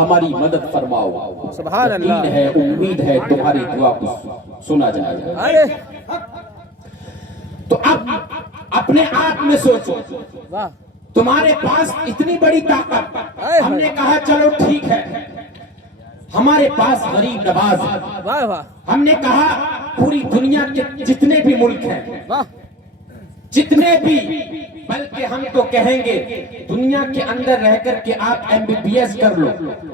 ہماری مدد فرماؤ. سبحان اللہ. یقین ہے امید ہے تمہاری دعا کو سنا جائے گا. ارے تو اب اپنے آپ میں سوچو واہ تمہارے پاس اتنی بڑی طاقت. ہم نے کہا چلو ٹھیک ہے ہمارے پاس غریب نواز ہے. واہ واہ ہم نے کہا پوری دنیا کے جتنے بھی ملک ہیں واہ جتنے بھی بلکہ ہم تو کہیں گے دنیا کے اندر رہ کر کے آپ ایم بی بی ایس کر لو,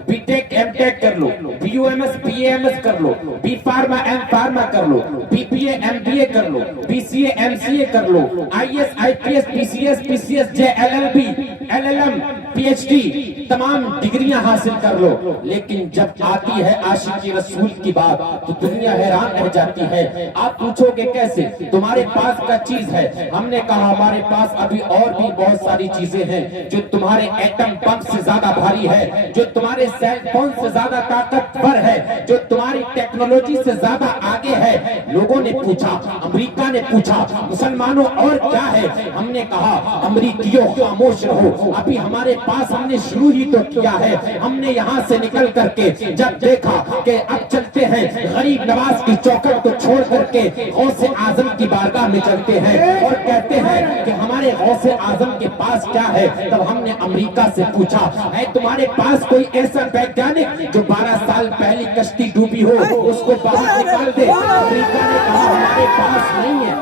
بی ٹیک ایم ٹیک کر لو, B U M S B A M S کر لو, بی فارما ایم فارما کر لو, B B A M B A کر لو, B C A M C A کر لو, I S I P S P C S P C S J L L B L L M P H D تمام ڈگریاں حاصل کر لو, لیکن جب آتی ہے عاشق رسول کی بات تو دنیا حیران رہ جاتی ہے. آپ پوچھو گے کیسے تمہارے پاس کا چیز ہے. ہم نے کہا ہمارے پاس ابھی اور بھی بہت ساری چیزیں ہیں جو تمہارے ایٹم بم سے زیادہ بھاری ہے, جو تمہارے سیل فون سے زیادہ طاقتور ہے, جو تمہاری ٹیکنالوجی سے زیادہ آگے ہے. لوگوں نے پوچھا, امریکہ نے پوچھا, مسلمانوں اور کیا ہے؟ ہم نے کہا امریکیوں خاموش رہو, ابھی ہمارے پاس ہم نے شروع ہی تو کیا ہے. ہم نے یہاں سے نکل کر کے جب دیکھا کہ اب چلتے ہیں غریب نواز کی چوکھٹ کو چھوڑ کر کے غوث اعظم کی بارگاہ میں چلتے ہیں اور کہتے ہیں کہ ہمارے غوث اعظم کے پاس کیا ہے. تب ہم نے امریکہ سے پوچھا ہے تمہارے پاس کوئی ایسا ویگیانک جو 12 سال پہلی کشتی ڈوبی ہو اس کو باہر نکال دے؟ امریکہ نے کہا ہمارے پاس نہیں ہے.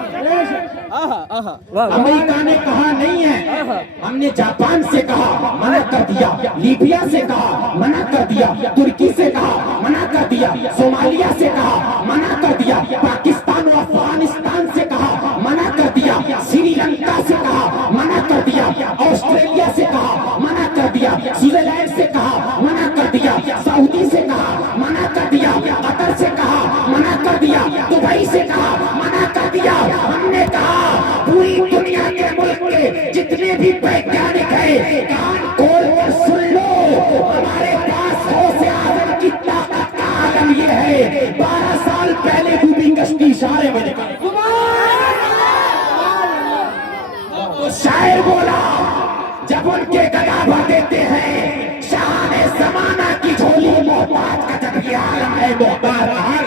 امریکہ نے کہا نہیں ہے. ہم نے جاپان سے کہا منع کر دیا, لیبیا سے کہا منع کر دیا, ترکی سے کہا منع کر دیا, صومالیہ سے کہا منع کر دیا, پاکستان و افغانستان سے کہا منع کر دیا, سری لنکا سے کہا منع کر دیا, آسٹریلیا سے کہا منع کر دیا, سوئٹزرلینڈ سے کہا منع کر دیا, سعودی سے کہا منع کر دیا, قطر سے کہا منع کر دیا, دبئی سے کہا منع کر دیا. ہم نے کہا پوری دنیا کے ملک کے جتنے بھی ویگیانک ہیں کان کھول کر سن لو, ہمارے پاس غوث اعظم کی طاقت کا عالم یہ ہے 12 سال پہلے ڈوبی کشتی اشارے میں نکل. تو شاعر بولا جب ان کے گدا بھر دیتے ہیں شاہان زمانہ کی جھولی محتاج کا جب یہ عالم ہے محتاج عالم.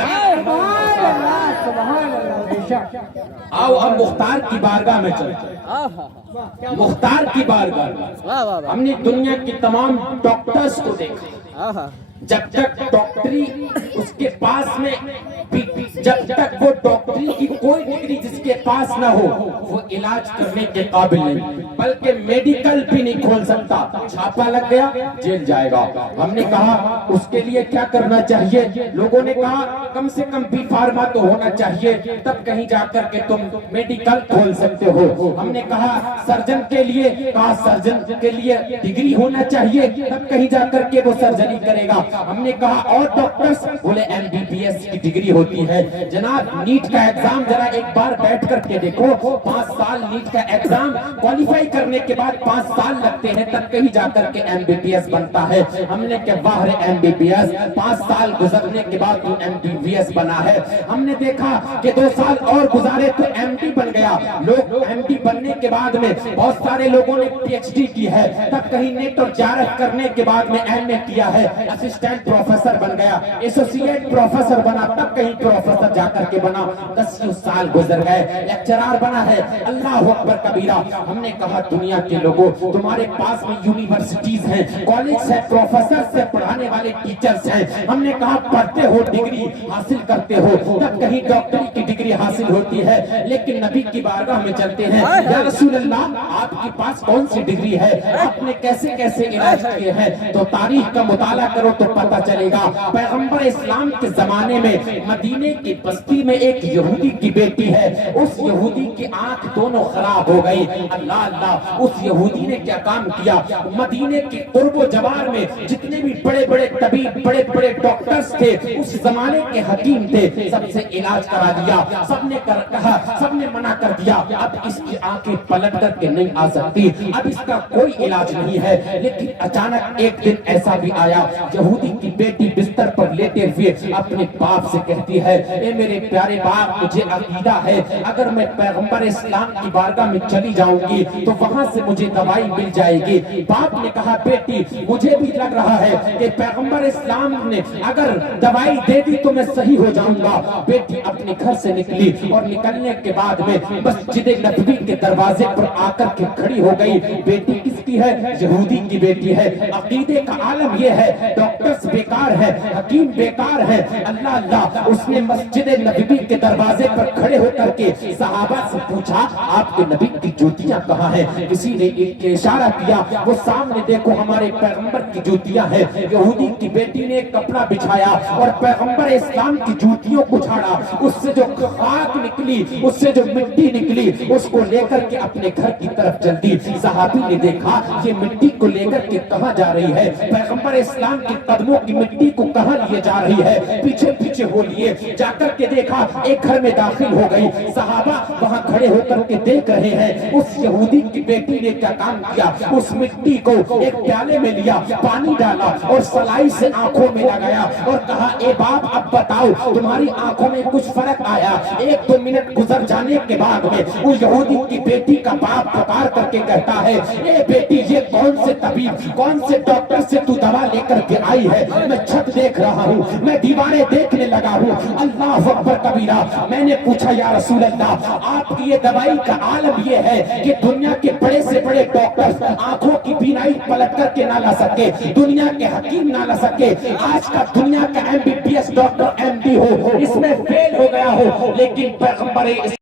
آؤ اب مختار کی بارگاہ میں چلتے ہیں. مختار کی بارگاہ ہم نے دنیا کی تمام ڈاکٹرز کو دیکھا. جب تک ڈاکٹری اس کے پاس میں جب تک وہ ڈاکٹری کی کوئی ڈگری جس کے پاس نہ ہو وہ علاج کرنے کے قابل نہیں, بلکہ میڈیکل بھی نہیں کھول سکتا. چھاپا لگ گیا جیل جائے گا. ہم نے کہا اس کے لیے کیا کرنا چاہیے؟ لوگوں نے کہا کم سے کم بی فارما تو ہونا چاہیے, تب کہیں جا کر کے تم میڈیکل کھول سکتے ہو. ہم نے کہا سرجن کے لیے, کہا سرجن کے لیے ڈگری ہونا چاہیے تب کہیں جا کر کے وہ سرجری کرے گا. ہم نے کہا اور ڈاکٹرز, بولے ایم بی بی ایس کی ڈگری ہوتی ہے. جناب نیٹ کا ایگزام ذرا ایک بار بیٹھ کر کے دیکھو, 5 سال نیٹ کا ایگزام کوالیفائی کرنے کے بعد 5 سال لگتے ہیں تب کہیں جا کر کے ایم بی بی ایس بنتا ہے. ہم نے کہ واہ ray M B B S, 5 سال گزرنے کے بعد تو ایم بی بی ایس بنا ہے. ہم نے دیکھا کہ 2 سال اور گزارے تو ایم ڈی بن گیا. لوگ ایم ڈی بننے کے بعد میں بہت سارے لوگوں نے پی ایچ ڈی کی ہے, تب کہیں نیٹ اور جارف کرنے کے بعد میں ایم اے کیا ہے, اسسٹنٹ پروفیسر بن گیا, ایسوسیٹ پروفیسر بنا, تب کہیں پروفیسر جا کر کے بنا. 10 سال گزر گئے, لیکچرار بنا ہے. اللہ اکبر کبیرہ. ہم نے کہا دنیا کے لوگوں تمہارے پاس میں یونیورسٹیز ہیں, کالج ہے, پروفیسر سے پڑھانے والے ٹیچرز ہیں. ہم نے کہا پڑھتے ہو, ڈگری حاصل کرتے ہو, تب کہیں ڈاکٹری کی ڈگری حاصل ہوتی ہے. لیکن نبی کی بارگاہ میں چلتے ہیں, یا رسول اللہ آپ کے پاس کون سی ڈگری ہے, آپ نے کیسے کیسے علاج کیے ہیں؟ تو تاریخ کا مطالعہ کرو تو پتہ چلے گا. پیغمبر اسلام کے زمانے میں مدینے کی بستی میں ایک یہودی کی بیٹی ہے, اس یہودی کی آنکھ دونوں خراب ہو گئی. اللہ اللہ, اس یہودی نے کیا کام کیا؟ مدینے کے قرب و جوار میں جتنے بھی بڑے بڑے طبیب, بڑے بڑے ڈاکٹرز تھے, اس زمانے کے حکیم تھے, سب سے علاج کرا دیا. سب نے کہا, سب نے منع کر دیا اب اس کی آنکھیں پلٹ کر کے نہیں آ سکتی, اب اس کا کوئی علاج نہیں ہے. لیکن اچانک ایک دن ایسا بھی آیا, یہودی یہودی کی بیٹی بستر پر لیٹے ہوئے اپنے باپ سے کہتی ہے اے میرے پیارے باپ مجھے عقیدہ ہے اگر میں پیغمبر اسلام کی بارگاہ میں چلی جاؤں گی تو وہاں سے مجھے دوائی مل جائے گی۔ باپ نے کہا بیٹی مجھے بھی لگ رہا ہے کہ پیغمبر اسلام نے اگر دوائی دے دی تو میں صحیح ہو جاؤں گا۔ بیٹی اپنے گھر سے نکلی اور نکلنے کے بعد میں مسجد نبوی کے دروازے پر آ کر کے کھڑی ہو گئی۔ بیٹی کس کی ہے؟ یہودی کی بیٹی ہے۔ عقیدے کا عالم یہ ہے ڈاکٹرز بیکار ہے، حکیم بیکار ہے، اللہ اللہ۔ اس نے مسجد نبوی کے دروازے پر کھڑے ہو کر کے صحابہ سے پوچھا آپ کے نبی کی جوتیاں کہاں ہیں؟ کسی نے ایک اشارہ کیا وہ سامنے دیکھو ہمارے پیغمبر کی جوتیاں ہیں۔ یہودی کی بیٹی نے ایک کپڑا بچھایا اور پیغمبر اسلام کی جوتیوں کو جھاڑا، اس سے جو خاک نکلی، اس سے جو مٹی نکلی، اس کو لے کر کے اپنے گھر کی طرف چلتی۔ صحابی نے دیکھا یہ مٹی کو لے کر کے کہاں جا رہی ہے؟ پیغمبر اسلام کے قدموں کی مٹی کو کہاں لیے جا رہی ہے؟ پیچھے پیچھے ہو لیے جا کر کے دیکھا ایک گھر میں داخل ہو گئی۔ صحابہ وہاں کھڑے ہو کر کے دیکھ رہے ہیں اس یہودی کی بیٹی نے کیا کام کیا، اس مٹی کو ایک پیالے میں لیا، پانی ڈالا اور سلائی سے آنکھوں میں لگایا اور کہا اے باپ اب بتاؤ تمہاری آنکھوں میں کچھ فرق آیا؟ ایک دو منٹ گزر جانے کے بعد میں وہ یہودی کی بیٹی کا باپ پکار کر کے کہتا ہے اے بیٹی یہ کون سے طبیب کون سے ڈاکٹر سے تو دوا لے کر کے آئی ہے؟ میں چھت دیکھ رہا ہوں، میں دیواریں دیکھنے لگا ہوں، اللہ اکبر کبیرہ۔ میں نے پوچھا یا رسول اللہ آپ کی یہ دوائی کا عالم یہ ہے کہ دنیا کے بڑے سے بڑے ڈاکٹر آنکھوں کی بینائی پلٹ کر کے نہ لا سکے، دنیا کے حکیم نہ لا سکے، آج کا دنیا کا MBBS ڈاکٹر MD ہو اس میں فیل ہو گیا ہو، لیکن پیغمبر